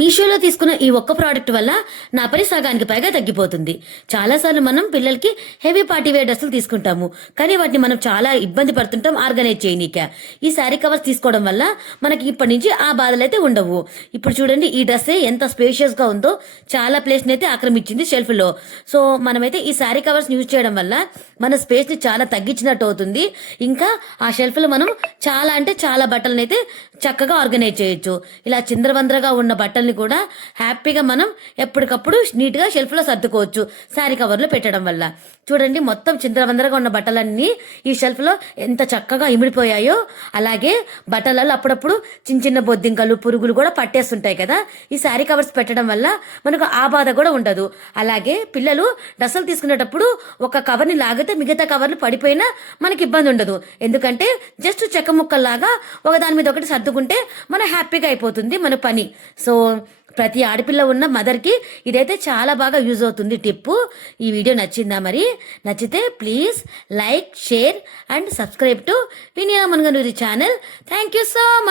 మీషోలో తీసుకున్న ఈ ఒక్క ప్రోడక్ట్ వల్ల నా పని సగానికి పైగా తగ్గిపోతుంది. చాలాసార్లు మనం పిల్లలకి హెవీ పార్టీ వేర్ డ్రెస్సులు తీసుకుంటాము. కానీ వాటిని మనం చాలా ఇబ్బంది పడుతుంటాం ఆర్గనైజ్ చేయనీక. ఈ శారీ కవర్స్ తీసుకోవడం వల్ల మనకి ఇప్పటి నుంచి ఆ బాధలైతే ఉండవు. ఇప్పుడు చూడండి, ఈ డ్రెస్సే ఎంత స్పేషియస్గా ఉందో, చాలా ప్లేస్ని అయితే ఆక్రమించింది షెల్ఫ్లో. సో మనమైతే ఈ శారీ కవర్స్ యూజ్ చేయడం వల్ల మన స్పేస్ని చాలా తగ్గించినట్టు అవుతుంది. ఇంకా ఆ షెల్ఫ్లో మనం చాలా అంటే చాలా బట్టలను అయితే చక్కగా ఆర్గనైజ్ చేయొచ్చు. ఇలా చిందరవందరగా ఉన్న బట్టల్ని కూడా హ్యాపీగా మనం ఎప్పటికప్పుడు నీట్గా షెల్ఫ్లో సర్దుకోవచ్చు శారీ కవర్లో పెట్టడం వల్ల. చూడండి, మొత్తం చిందరవందరగా ఉన్న బట్టలన్నీ ఈ షెల్ఫ్లో ఎంత చక్కగా ఇమిడిపోయాయో. అలాగే బట్టలలో అప్పుడప్పుడు చిన్న చిన్న బొద్దింకలు, పురుగులు కూడా పట్టేస్తుంటాయి కదా. ఈ శారీ కవర్స్ పెట్టడం వల్ల మనకు ఆ బాధ కూడా ఉండదు. అలాగే పిల్లలు డ్రెస్సులు తీసుకునేటప్పుడు ఒక కవర్ని లాగితే మిగతా కవర్లు పడిపోయినా మనకి ఇబ్బంది ఉండదు. ఎందుకంటే జస్ట్ చెక్క ముక్కల్లాగా ఒకదాని మీద ఒకటి సర్దుకుంటే మన హ్యాపీగా అయిపోతుంది మన పని. సో ప్రతి ఆడపిల్ల ఉన్న మదర్కి ఇదైతే చాలా బాగా యూజ్ అవుతుంది టిప్పు. ఈ వీడియో నచ్చిందా? మరి నచ్చితే please like, share and subscribe to Vinaya Munaganuri channel. Thank you so much.